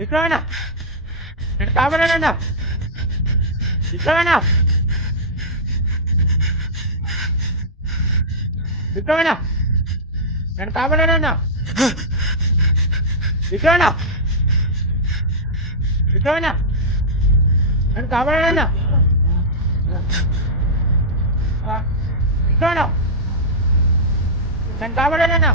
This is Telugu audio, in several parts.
విక్రమణ నేను కాపాడానన్నా విక్రమణ విక్రమణ నేను కాపాడానన్నా విక్రమణ విక్రమణ నేను కాపాడానన్నా విక్రమణ నేను కాపాడానన్నా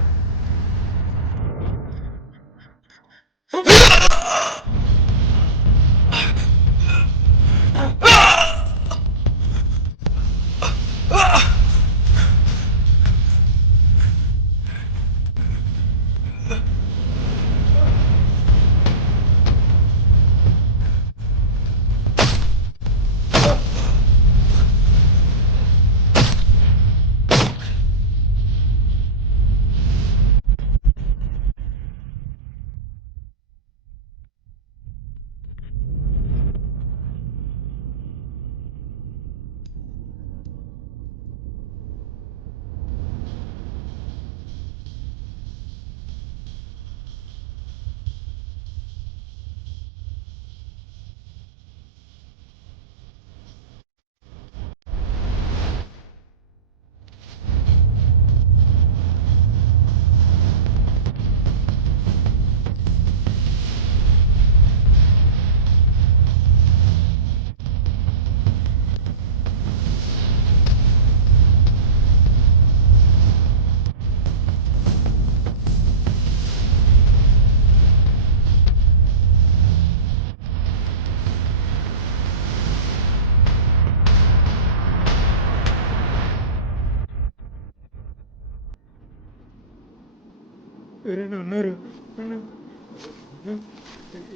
ఎవరైనా ఉన్నారు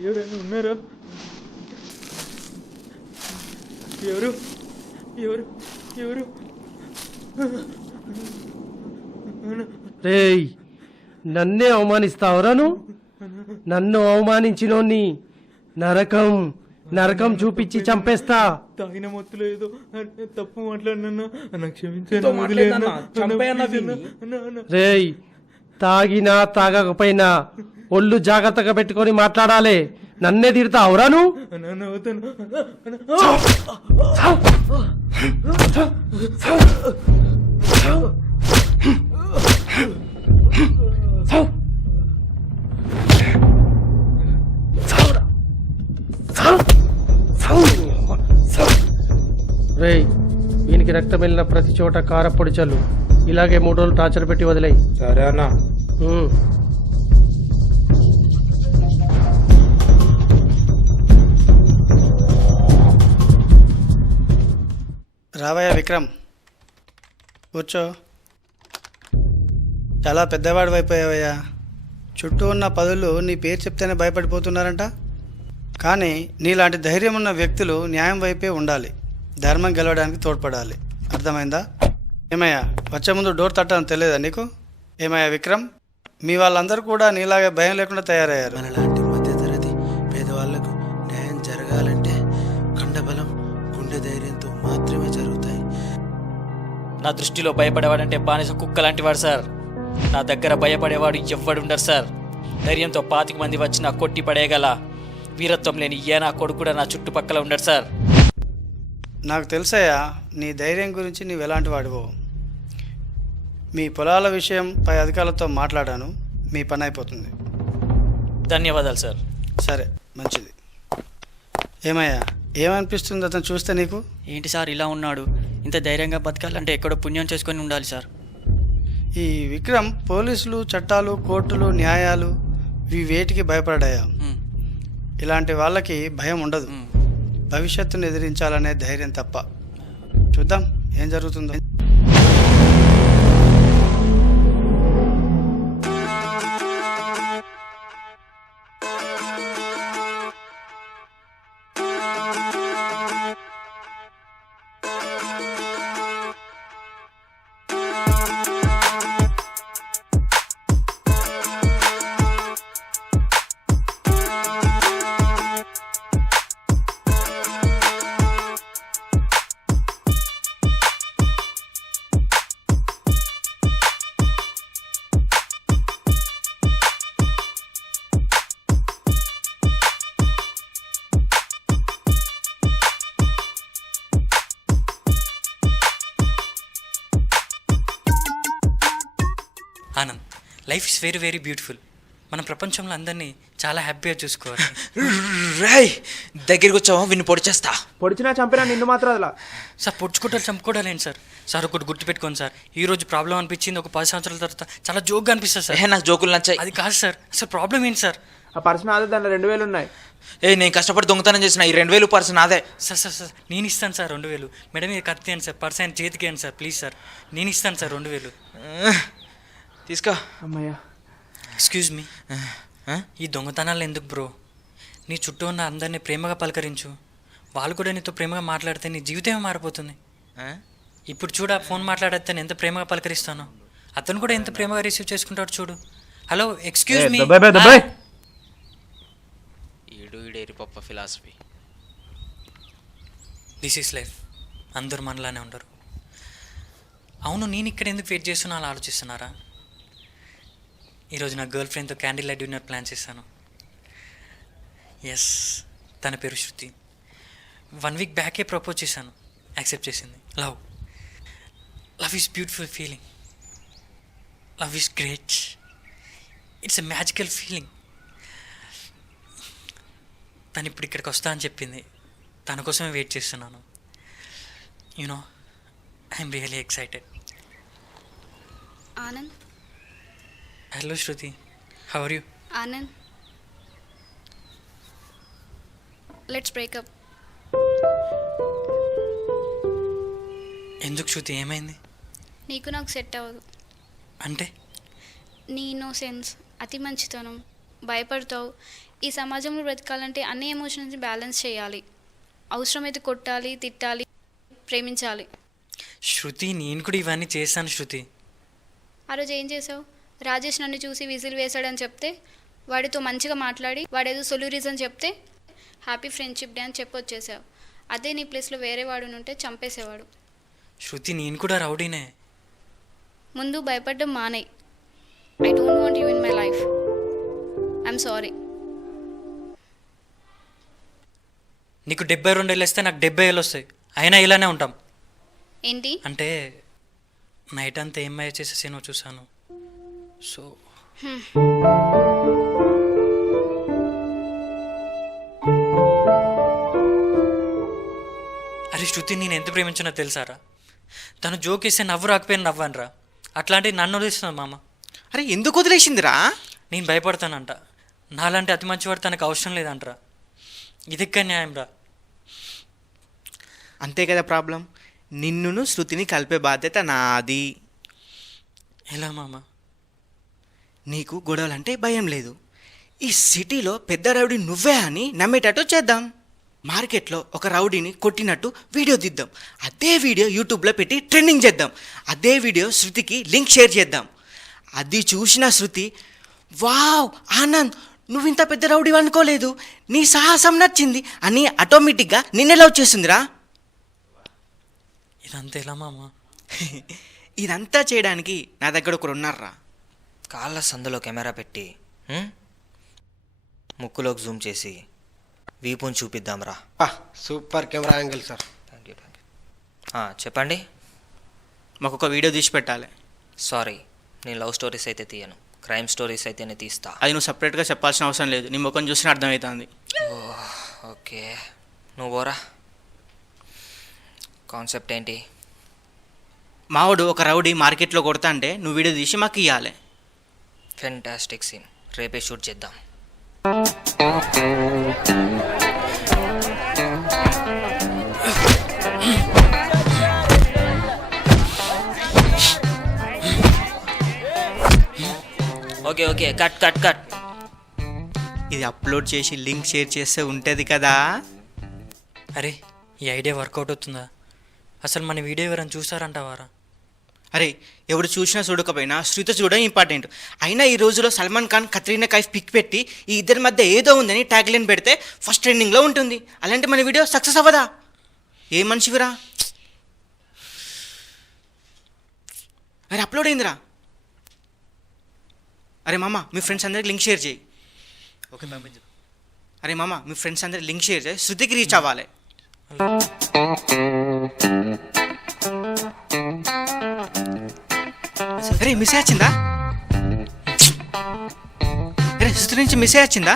ఎవరైనా ఉన్నారా ఎవరు ఎవరు ఎవరు రేయ్ నన్నే అవమానిస్తావురా నువ్వు? నన్ను అవమానించినోన్ని నరకం నరకం చూపించి చంపేస్తా. తాగిన మొత్తులో ఏదో తప్పు మాట్లాడినా నాకు క్షమించాను. రేయ్ తాగినా తాగకపోయినా ఒళ్ళు జాగ్రత్తగా పెట్టుకొని మాట్లాడాలి. నన్నే తిడతావురా నువ్వు? రేయ్ వీనికి రక్తం వెళ్ళిన ప్రతి చోట కారపొడి చల్లు. ఇలాగే 3 రోజులు టార్చర్ పెట్టి వదిలేయి. సరే అన్న. రావయ్యా విక్రమ్, కూర్చో. చాలా పెద్దవాడు అయిపోయావయ్యా. చుట్టూ ఉన్న పదులు నీ పేరు చెప్తేనే భయపడిపోతున్నారంట. కానీ నీలాంటి ధైర్యం ఉన్న వ్యక్తులు న్యాయం వైపే ఉండాలి, ధర్మం గెలవడానికి తోడ్పడాలి. అర్థమైందా? ఏమయ్యా వచ్చే ముందు డోర్ తట్టని తెలియదా నీకు? ఏమయ్యా విక్రమ్, మీ వాళ్ళందరూ కూడా నీలాగే భయం లేకుండా తయారయ్యారు. మనలాంటి మధ్యతరగతి పేదవాళ్లకు న్యాయం జరగాలంటే కండబలం గుండె ధైర్యంతో మాత్రమే జరుగుతాయి. నా దృష్టిలో భయపడేవాడంటే బానిస కుక్క లాంటి వాడు సార్. నా దగ్గర భయపడేవాడు ఎవ్వడుండరు సార్. ధైర్యంతో 25 మంది వచ్చి నా కొట్టి పడేయగల వీరత్వం లేని నా కొడుకు కూడా నా చుట్టుపక్కల ఉండడు సార్. నాకు తెలుసయ్యా నీ ధైర్యం గురించి, నీవు ఎలాంటి వాడివో. మీ పొలాల విషయం పై అధికారులతో మాట్లాడాను, మీ పని అయిపోతుంది. ధన్యవాదాలు సార్. సరే మంచిది. ఏమయ్యా ఏమనిపిస్తుంది అతను చూస్తే నీకు? ఏంటి సార్ ఇలా ఉన్నాడు? ఇంత ధైర్యంగా బతకాలంటే ఎక్కడో పుణ్యం చేసుకొని ఉండాలి సార్. ఈ విక్రమ్ పోలీసులు, చట్టాలు, కోర్టులు, న్యాయాలు వేటికి భయపడ్డాయా? ఇలాంటి వాళ్ళకి భయం ఉండదు, భవిష్యత్తును ఎదిరించాలనే ధైర్యం తప్ప. చూద్దాం ఏం జరుగుతుందో. Life is very very beautiful. మన ప్రపంచంలో అందరినీ చాలా హ్యాపీగా చూసుకోవాలి. రాయ్ దగ్గరికి వచ్చావా విన్ను పొడి చేస్తా. పొడిచినా చంపినా నిన్ను మాత్రం అలా. సార్ పొడుచుకోవటాలు చంపుకోవడాలేంటి సార్? సార్ ఒకటి గుర్తుపెట్టుకోండి సార్, ఈ రోజు ప్రాబ్లం అనిపించింది ఒక 10 సంవత్సరాల తర్వాత చాలా జోక్గా అనిపిస్తుంది సార్. నాకు జోకులు నచ్చాయి. అది కాదు సార్, అసలు ప్రాబ్లం ఏంటి సార్? ఆ పర్స్ నాదే, దాంట్లో 2000 ఉన్నాయి. నేను కష్టపడి దొంగతనం చేసిన ఈ 2000 పర్స్ నాదే. సార్ సార్ సార్ నేను ఇస్తాను సార్ 2000. మేడం ఇది కత్తి అండి సార్, పర్సెంట్ చేతికి అండి సార్, ప్లీజ్ సార్ నేను ఇస్తాను సార్ 2000. తీసుకో. అమ్మయ్యా. ఎక్స్క్యూజ్ మీ, ఈ దొంగతనాలు ఎందుకు బ్రో? నీ చుట్టూ ఉన్న అందరినీ ప్రేమగా పలకరించు, వాళ్ళు కూడా నీతో ప్రేమగా మాట్లాడితే నీ జీవితమే మారిపోతుంది. ఇప్పుడు చూడు, ఆ ఫోన్ మాట్లాడితే ఎంత ప్రేమగా పలకరిస్తాను, అతను కూడా ఎంత ప్రేమగా రిసీవ్ చేసుకుంటాడు చూడు. Hello excuse me. ఈడేరి పప్ప ఫిలాసఫీ. This is life. అందరూ మనలానే ఉండరు. అవును, నేను ఇక్కడ ఎందుకు వెయిట్ చేస్తున్నా అలా ఆలోచిస్తున్నారా? ఈరోజు నా గర్ల్ ఫ్రెండ్తో క్యాండిల్ లైట్ డిన్నర్ ప్లాన్ చేశాను. ఎస్, తన పేరు శృతి. 1 వీక్ బ్యాకే ప్రపోజ్ చేశాను, యాక్సెప్ట్ చేసింది. Love is beautiful feeling. Love is great. It's a magical feeling. తను ఇప్పుడు ఇక్కడికి వస్తా అని చెప్పింది, తన కోసమే వెయిట్ చేస్తున్నాను. You know, I'm really excited. Anand. Hello Shruti, how are you? Anand, let's break up. ఎందుకు శృతి, ఏమైంది? నీకు నాకు సెట్ అవ్వదు. అంటే? నీ ఇన్నోసెన్స్, అతి మంచితనం, భయపడతావు. ఈ సమాజంలో బ్రతకాలంటే అన్ని ఎమోషన్స్ బ్యాలెన్స్ చేయాలి. అవసరమైతే కొట్టాలి, తిట్టాలి, ప్రేమించాలి. శృతి, నేను కూడా ఇవన్నీ చేస్తాను శృతి. ఆ రోజు ఏం చేసావు? రాజేష్ నన్ను చూసి విజిల్ వేశాడని చెప్తే, వాడితో మంచిగా మాట్లాడి వాడేదో సొల్యూ రీజన్ చెప్తే హ్యాపీ ఫ్రెండ్షిప్ డే అని చెప్పొచ్చేసావు. అదే నీ ప్లేస్లో వేరే వాడు ఉంటే చంపేసేవాడు. శృతి, నేను కూడా రౌడీనే. ముందు భయపడ్డం మానేయ్. I don't want you in my life. I'm sorry. నీకు 72 ఏళ్ళు వస్తే నాకు 70 ఏళ్ళు వస్తాయి, అయినా ఇలానే ఉంటాం. ఏంటి అంటే నైట్ అంతా ఏమై చేసేసానో చూసాను. సో అరే శృతి, నేను ఎంత ప్రేమించినా తెలుసారా? తను జోక్ వేస్తే నవ్వు రాకపోయినా నవ్వనరా. అట్లాంటివి నన్ను వదిలేస్తున్నాను మామ. అరే ఎందుకు వదిలేసిందిరా? నేను భయపడతానంట. నాలాంటి అతి మంచివాడు తనకు అవసరం లేదంటరా. ఇదిక్క న్యాయం రా. అంతే కదా ప్రాబ్లం. నిన్నును శృతిని కలిపే బాధ్యత నాది. ఎలా మామ? నీకు గొడవలంటే భయం లేదు. ఈ సిటీలో పెద్ద రౌడీ నువ్వే అని నమ్మేటట్టు చేద్దాం. మార్కెట్లో ఒక రౌడీని కొట్టినట్టు వీడియో తీద్దాం. అదే వీడియో యూట్యూబ్లో పెట్టి ట్రెండింగ్ చేద్దాం. అదే వీడియో శృతికి లింక్ షేర్ చేద్దాం. అది చూసిన శృతి, వావ్ ఆనంద్, నువ్వు ఇంత పెద్ద రౌడీ అనుకోలేదు, నీ సాహసం నచ్చింది అని ఆటోమేటిక్గా నిన్నే లవ్ చేస్తుందిరా. ఇదంతా ఎలా మామ? ఇదంతా చేయడానికి నా దగ్గర ఒకరు ఉన్నారా. కాళ్ళ సందులో కెమెరా పెట్టి ముక్కులోకి జూమ్ చేసి వీపుని చూపిద్దాంరా. Super camera angle sir. Thank you. చెప్పండి. మాకు ఒక వీడియో తీసి పెట్టాలి. సారీ, నేను లవ్ స్టోరీస్ అయితే తీయను, క్రైమ్ స్టోరీస్ అయితేనే తీస్తా. అది నువ్వు సపరేట్గా చెప్పాల్సిన అవసరం లేదు, నీ ముఖం చూసిన అర్థమవుతుంది. ఓకే, నువ్వు పోరా. కాన్సెప్ట్ ఏంటి? మావాడు ఒక రౌడీ మార్కెట్లో కొడతా అంటే నువ్వు వీడియో తీసి మాకు ఇవ్వాలి. ఫెంటాస్టిక్ సీన్, రేపే షూట్ చేద్దాం. Okay okay, cut cut cut. ఇది అప్లోడ్ చేసి లింక్ షేర్ చేస్తే ఉంటుంది కదా. అరే, ఈ ఐడియా వర్కౌట్ అవుతుందా? అసలు మన వీడియో ఎవరైనా చూసారంటావారా? అరే ఎవరు చూసినా చూడకపోయినా శృతి చూడడం ఇంపార్టెంట్. అయినా ఈ రోజులో సల్మాన్ ఖాన్, కత్రీనా కైఫ్ పిక్ పెట్టి ఈ ఇద్దరి మధ్య ఏదో ఉందని ట్యాగ్ లైన్ పెడితే ఫస్ట్ ట్రెండింగ్లో ఉంటుంది. అలాంటి మన వీడియో సక్సెస్ అవ్వదా? ఏ మనిషివిరా? అరే అప్లోడ్ అయిందిరా. అరే మామ, మీ ఫ్రెండ్స్ అందరికి లింక్ షేర్ చేయి. ఓకే పంపించు. అరే మామ, మీ ఫ్రెండ్స్ అందరికి లింక్ షేర్ చేయి, శృతికి రీచ్ అవ్వాలి. అరే మిస్ వచ్చిందా? నుంచి మెసేజ్ వచ్చిందా?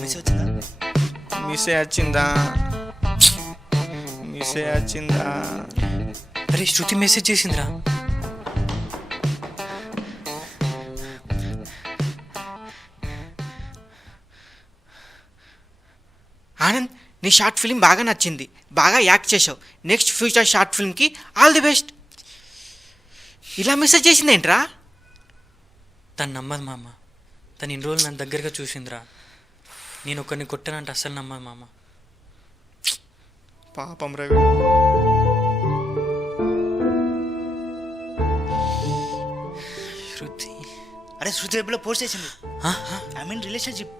మిస్ వచ్చిందా? మిస్సే వచ్చిందా? మిస్సే వచ్చిందా? అరే శృతి మెసేజ్ చేసిందిరా. ఆనంద్, నీ షార్ట్ ఫిల్మ్ బాగా నచ్చింది, బాగా యాక్ట్ చేసావు. నెక్స్ట్ ఫ్యూచర్ షార్ట్ ఫిల్మ్కి ఆల్ ది బెస్ట్. ఇలా మెసేజ్ చేసిందేంట్రా? తను నమ్మదు మామ. తను ఇన్ని రోజులు నన్ను దగ్గరగా చూసిందిరా. నేను ఒకరిని కొట్టానంటే అస్సలు నమ్మదు మామ. పాపం రవి. శృతి అరే శృతి రేపులో పోస్ట్ చేసింది. ఆ? I mean relationship.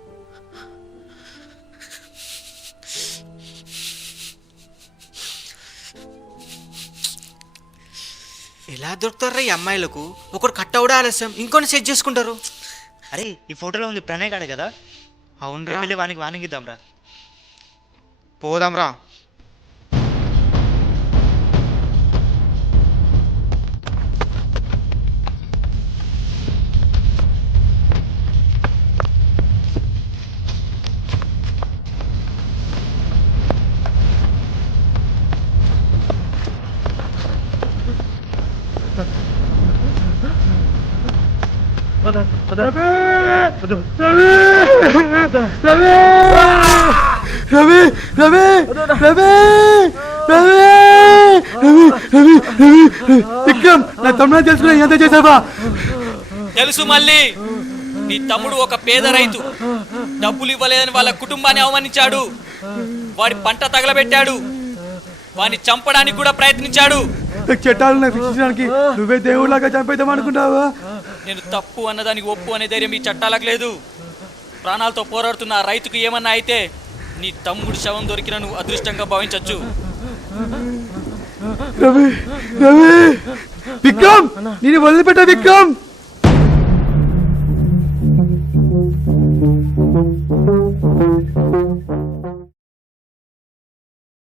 ఎలా దొరుకుతారా ఈ అమ్మాయిలకు? ఒకడు కట్ అవడం ఆలస్యం, ఇంకొని సెట్ చేసుకుంటారు. అరే ఈ ఫోటోలో ఉంది ప్రణయ్ కాడే కదా. అవునరా, వెళ్ళి వానికి ఇద్దాంరా. పోదాంరా. రవి రవి రవి రవి రవి రవి విక్రమ్, నా తమ్ముడు తెలుసుకుని ఎంత చేసావా? తెలుసు మళ్ళీ. నీ తమ్ముడు ఒక పేద రైతు, డబ్బులు ఇవ్వలేదని వాళ్ళ కుటుంబాన్ని అవమానించాడు. వాడి పంట తగలబెట్టాడు. వాడిని చంపడానికి కూడా ప్రయత్నించాడు. చట్టాలను శిక్షించడానికి నువ్వే దేవుళ్ళగా చంపేద్దాం అనుకున్నావా? నేను తప్పు అన్నదానికి ఒప్పు అనే ధైర్యం ఈ చట్టాలకు లేదు. ప్రాణాలతో పోరాడుతున్న ఆ రైతుకు ఏమన్నా అయితే నీ తమ్ముడు శవం దొరికిన నువ్వు అదృష్టంగా భావించవచ్చు. రవి రవి